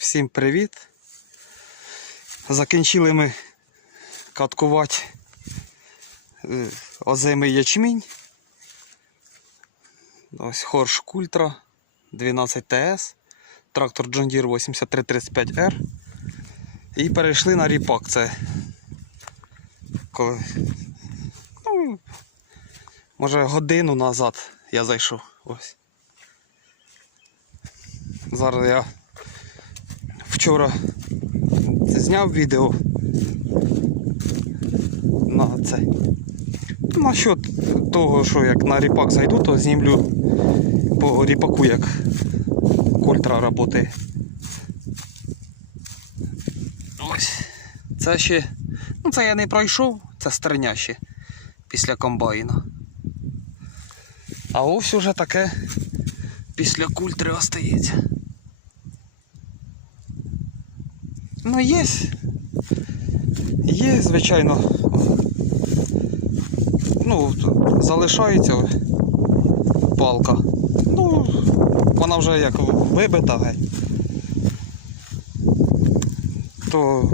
Всім привіт. Закінчили ми каткувати е, озимий ячмінь. Ось Хорш Культра 12 ТС, трактор John Deere 8335R. І перейшли на ріпак. Це коли, ну, може годину назад я зайшов. Ось. Зараз я вчора зняв відео на це. Насчет того, що як на ріпак зайду, то знімлю по ріпаку, як культра працює. Ось. Це ще. Ну це я не пройшов, це стерня ще після комбайна. А ось уже таке після культри остається. Ну, є. Є, звичайно. Ну, залишається палка. Ну, вона вже як вибита. То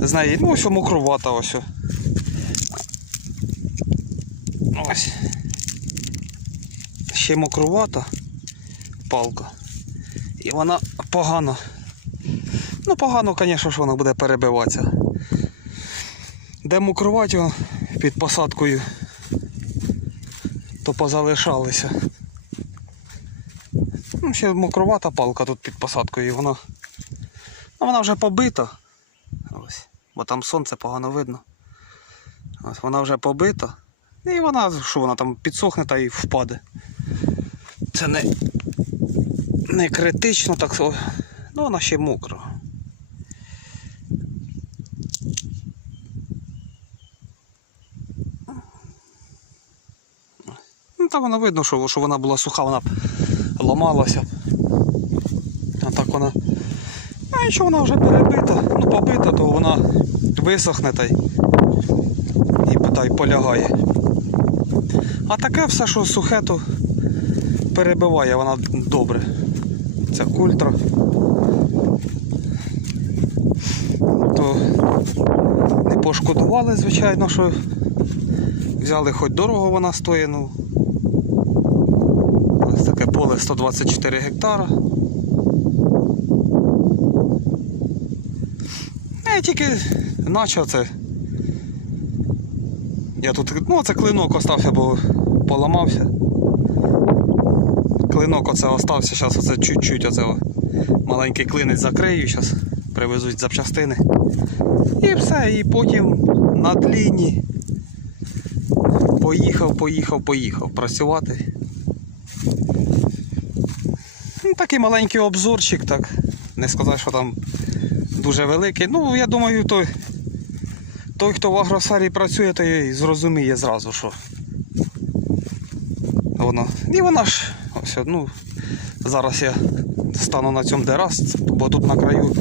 з неї, ну, ось мокрувата ось. Ось. Ще мокрувата палка. І вона погано. Ну, погано, звісно, що вона буде перебиватися. Де мокрувати його під посадкою, то позалишалися. Ну, ще мокрувата палка тут під посадкою, вона. Ну, вона вже побита. Ось. Бо там сонце погано видно. Ось вона вже побита. І вона, що вона там підсохне та і впаде. Це не, не критично, так ну вона ще мокра. Там вона видно, що, що вона була суха, вона ламалася. А так вона. А якщо вона вже перебита, ну побита, то вона висохне та й і питай полягає. А таке все, що сухе, то перебиває вона добре. Це культра. То не пошкодували, звичайно, що взяли хоч дорого вона стоїть, ну. Ось 124 гектара. Я тільки почав це. Я тут, ну це клинок остався, бо поламався. Клинок оце остався, зараз оце чуть-чуть оце маленький клинець закрию, зараз привезуть запчастини. І все, і потім на дліні поїхав, поїхав, поїхав працювати. Ну, такий маленький обзорчик, так. Не сказати, що там дуже великий. Ну, я думаю, той, той хто в агросфері працює, той зрозуміє зразу, що воно. І вона ж ось, ну, зараз я стану на цьому де раз, бо тут на краю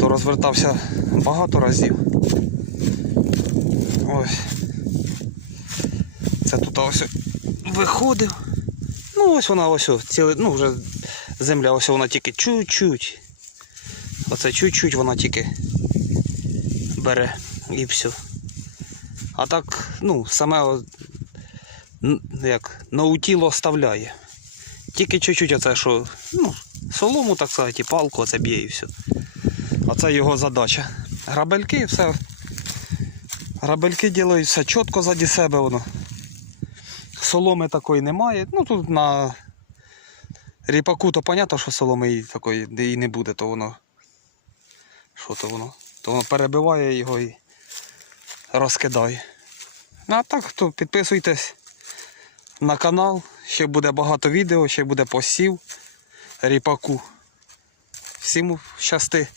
то розвертався багато разів. Ось. Це тут ось виходив. Ну ось вона ось ціле, ну вже земля ось вона тільки чуть-чуть. Оце чуть-чуть вона тільки бере і все. А так, ну, саме як наутіло оставляє. Тільки чуть-чуть оце, що, ну, солому, так сказати, палку оце б'є і все. Оце його задача. Грабельки, все. Грабельки ділають все чітко заді себе воно. Соломи такої немає. Ну тут на ріпаку то понятно, що соломи такої такої і не буде, то воно. Що то воно? То воно перебиває його і розкидає. Ну а так, то підписуйтесь на канал. Ще буде багато відео, ще буде посів ріпаку. Всім щасти.